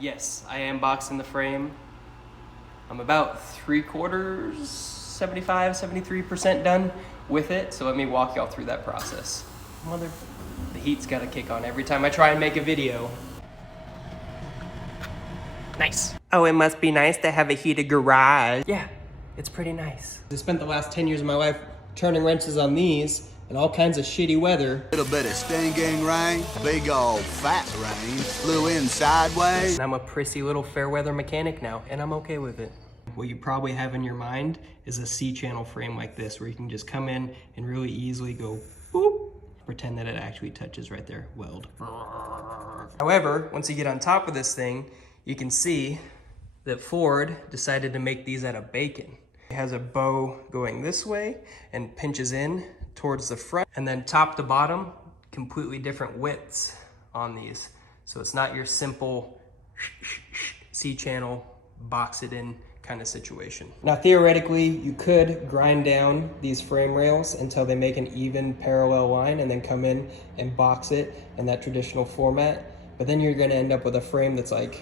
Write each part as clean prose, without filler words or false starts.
Yes, I am boxing the frame. I'm about 3/4, 75, 73% done with it. So let me walk y'all through that process. The heat's got to kick on every time I try and make a video. Nice. Oh, it must be nice to have a heated garage. Yeah, it's pretty nice. I spent the last 10 years of my life turning wrenches on these in all kinds of shitty weather. Little bit of stinging rain, big old fat rain, flew in sideways. And I'm a prissy little fair weather mechanic now, and I'm okay with it. What you probably have in your mind is a C-channel frame like this, where you can just come in and really easily go boop, pretend that it actually touches right there, weld. However, once you get on top of this thing, you can see that Ford decided to make these out of bacon. It has a bow going this way and pinches in towards the front, and then top to bottom, completely different widths on these. So it's not your simple C-channel, box it in kind of situation. Now theoretically, you could grind down these frame rails until they make an even parallel line and then come in and box it in that traditional format. But then you're gonna end up with a frame that's like,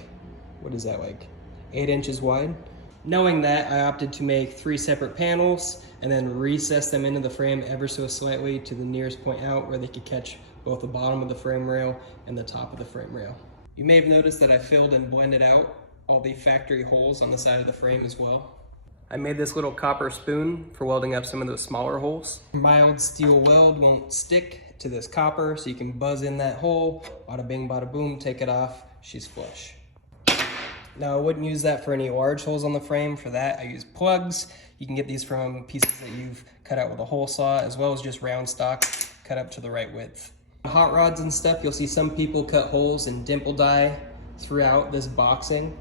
what is that, like 8 inches wide? Knowing that, I opted to make 3 separate panels and then recess them into the frame ever so slightly to the nearest point out where they could catch both the bottom of the frame rail and the top of the frame rail. You may have noticed that I filled and blended out all the factory holes on the side of the frame as well. I made this little copper spoon for welding up some of those smaller holes. Mild steel weld won't stick to this copper, so you can buzz in that hole, bada bing, bada boom, take it off, she's flush. Now I wouldn't use that for any large holes on the frame. For that, I use plugs. You can get these from pieces that you've cut out with a hole saw, as well as just round stock cut up to the right width. Hot rods and stuff, you'll see some people cut holes and dimple die throughout this boxing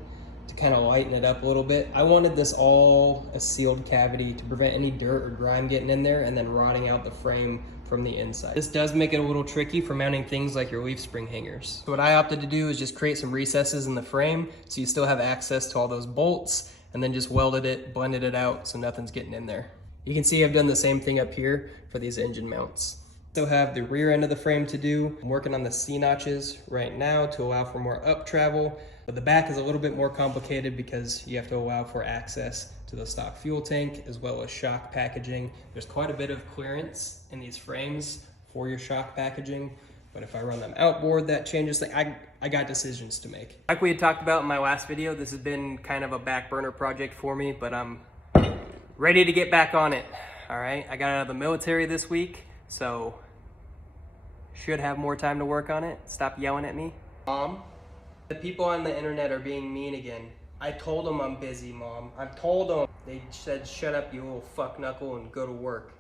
to kind of lighten it up a little bit. I wanted this all a sealed cavity to prevent any dirt or grime getting in there and then rotting out the frame from the inside. This does make it a little tricky for mounting things like your leaf spring hangers. So what I opted to do is just create some recesses in the frame so you still have access to all those bolts, and then just welded it, blended it out so nothing's getting in there. You can see I've done the same thing up here for these engine mounts. Still have the rear end of the frame to do. I'm working on the C-notches right now to allow for more up travel, but the back is a little bit more complicated because you have to allow for access to the stock fuel tank as well as shock packaging. There's quite a bit of clearance in these frames for your shock packaging, but if I run them outboard, that changes things. I got decisions to make. Like we had talked about in my last video, this has been kind of a back burner project for me, but I'm ready to get back on it. All right, I got out of the military this week, so should have more time to work on it. Stop yelling at me. Mom, the people on the internet are being mean again. I told them I'm busy, Mom. I told them. They said, shut up, you little fuck knuckle, and go to work.